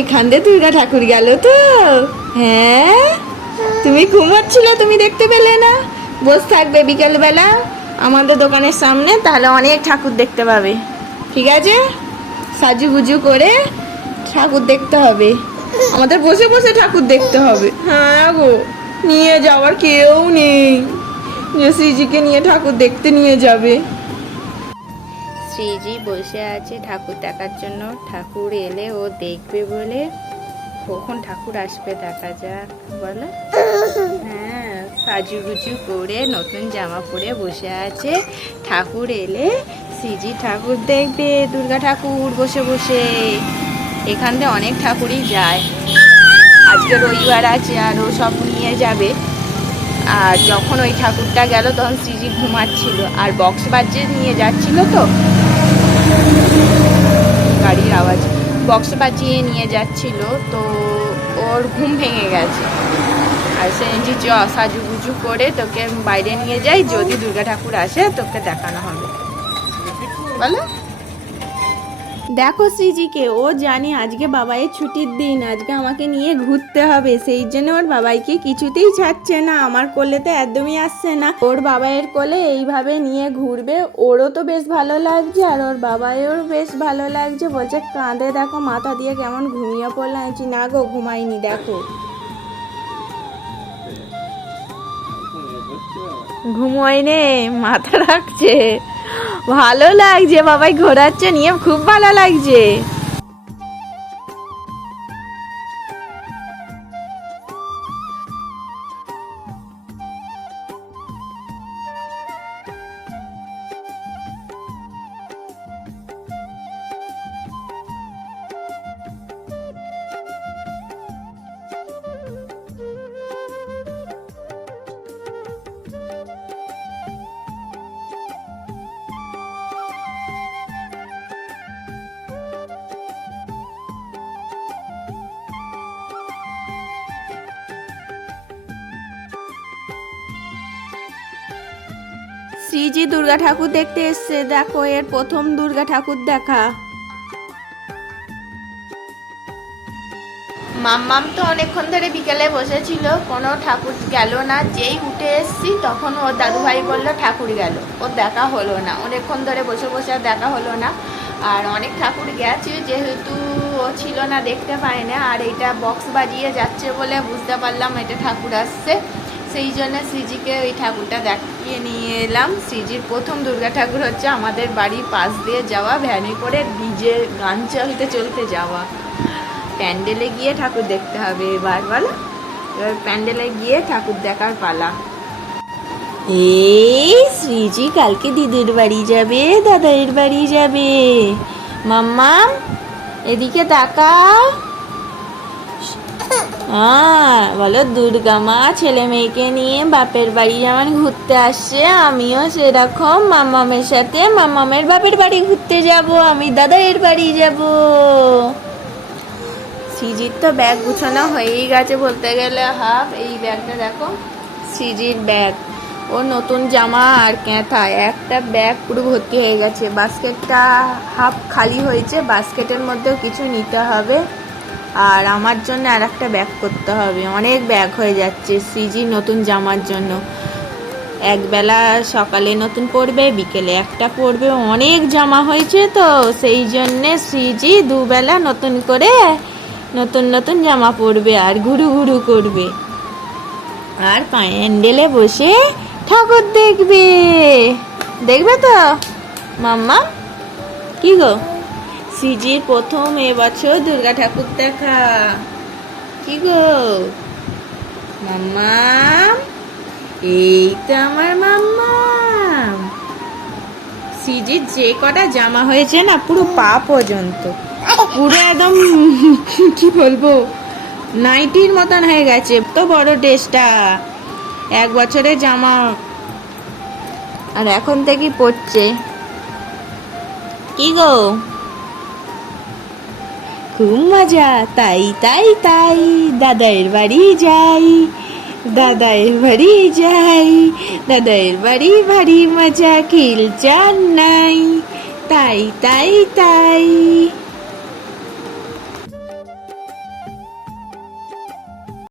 এখান দিয়ে দুর্গা ঠাকুর গেল তো। হ্যাঁ, তুমি ঘুমাচ্ছিলে, তুমি দেখতে পেলে না? বসে থাকবে বিকেলবেলা আমাদের দোকানের সামনে, তাহলে অনেক ঠাকুর দেখতে পাবে। ঠিক আছে, সাজুগুজু করে ঠাকুর দেখতে হবে, আমাদের বসে বসে ঠাকুর দেখতে হবে। হ্যাঁ গো, নিয়ে যাওয়ার কেউ নেই যে শ্রীজিকে নিয়ে ঠাকুর দেখতে নিয়ে যাবে। শ্রীজি বসে আছে ঠাকুর দেখার জন্য, ঠাকুর এলে ও দেখবে বলে। কখন ঠাকুর আসবে দেখা যাক, বলো। হ্যাঁ, সাজুগুজু করে নতুন জামা পরে বসে আছে, ঠাকুর এলে শ্রীজি ঠাকুর দেখবে, দুর্গা ঠাকুর বসে বসে। এখান থেকে অনেক ঠাকুরই যায়, আজকে রবিবার আছে আর ও সব নিয়ে যাবে। আর যখন ওই ঠাকুরটা গেল তখন শ্রীজি ঘুমাচ্ছিল, আর বক্স বাজিয়ে নিয়ে যাচ্ছিল তো, গাড়ির আওয়াজ, বক্স বাজিয়ে নিয়ে যাচ্ছিল তো ওর ঘুম ভেঙে গেছে। আর সে যে সাজুগুজু করে তোকে বাইরে নিয়ে যাই, যদি দুর্গা ঠাকুর আসে তোকে দেখানো হবে, বলো। দেখো শ্রীজিকে, ও জানে আজকে বাবাইয়ের ছুটির দিন, আজকে আমাকে নিয়ে ঘুরতে হবে, সেই জন্য ওর বাবাইকে কিছুতেই ছাড়ছে না, আমার কোলে তো একদমই আসছে না। ওর বাবাইয়ের কোলে এইভাবে নিয়ে ঘুরবে, ওরও তো বেশ ভালো লাগছে আর ওর বাবাইয়েরও বেশ ভালো লাগছে। বলছে কাঁধে দেখো মাথা দিয়ে কেমন ঘুমিয়ে পড়লাম। না গো, ঘুমাইনি, দেখো ঘুমোয়নি, মাথা রাখছে। ভালো লাগছে, বাবাই ঘোরাচ্ছে নিয়ে, খুব ভালো লাগছে। শ্রীজি দুর্গা ঠাকুর দেখতে এসছে, দেখো এর প্রথম দুর্গা ঠাকুর দেখা। মাম্মাম তো অনেকক্ষণ ধরে বিকেলে বসেছিল, কোনো ঠাকুর গেল না। যেই উঠে এসছি তখন ওর দাদুভাই বলল ঠাকুর গেল, ওর দেখা হলো না, অনেকক্ষণ ধরে বসে বসে আর দেখা হলো না। আর অনেক ঠাকুর গেছে, যেহেতু ও ছিল না দেখতে পায় না, আর এইটা বক্স বাজিয়ে যাচ্ছে বলে বুঝতে পারলাম এটা ঠাকুর আসছে, সেই জন্য শ্রীজিকে ওই ঠাকুরটা দেখিয়ে নিয়ে এলাম। শ্রীজির প্রথম দুর্গা ঠাকুর হচ্ছে আমাদের বাড়ির পাশ দিয়ে যাওয়া, ভ্যানে করে ডিজে গান চলতে চলতে যাওয়া। প্যান্ডেলে গিয়ে ঠাকুর দেখতে হবে এবার, বলো। এবার প্যান্ডেলে গিয়ে ঠাকুর দেখার পালা। এই শ্রীজি কালকে দিদির বাড়ি যাবে, দাদাইয়ের বাড়ি যাবে। মাম্মা এদিকে তাকাও। বলো, দুর্গা মা ছেলে মেয়েকে নিয়ে বাপের বাড়ি যেমন ঘুরতে আসছে, আমিও সেরকম মাম্মামের সাথে মাম্মামের বাপের বাড়ি ঘুরতে যাব, আমি দাদাইয়ের বাড়ি যাব। শ্রীজির তো ব্যাগ গুছানো হয়েই গেছে বলতে গেলে হাফ। এই ব্যাগটা দেখো, শ্রীজির ব্যাগ, ও নতুন জামা আর ক্যাঁথা, একটা ব্যাগ পুরো ভর্তি হয়ে গেছে। বাস্কেটটা হাফ খালি হয়েছে, বাস্কেটের মধ্যেও কিছু নিতে হবে। আর আমার জন্য আর একটা ব্যাগ করতে হবে, অনেক ব্যাগ হয়ে যাচ্ছে শ্রীজির নতুন জামার জন্য। একবেলা সকালে নতুন পরবে, বিকেলে একটা পরবে, অনেক জামা হয়েছে তো, সেই জন্যে শ্রীজি দুবেলা নতুন করে নতুন নতুন জামা পরবে আর ঘুরু ঘুরু করবে, আর প্যান্ডেলে বসে ঠাকুর দেখবে। দেখবে তো মাম্মা? কি গো, শ্রীজির প্রথম এবছর দুর্গা ঠাকুর দেখা। কি গো মাম্মা? এই তো আমার মাম্মা। শ্রীজির যে কটা জামা হয়েছে না, পুরো পা পর্যন্ত, পুরো একদম কি বলবো, নাইটির মতন হয়ে গেছে। তো বড় ড্রেসটা, 1 বছরের জামা, আর এখন থেকেই পড়ছে। কি গো, খুব মজা, তাই তাই তাই দাদাইয়ের বাড়ি যাই, দাদাইয়ের বাড়ি যাই, দাদাইয়ের বাড়ি ভারী মজা, খিলচার নাই, তাই তাই তাই।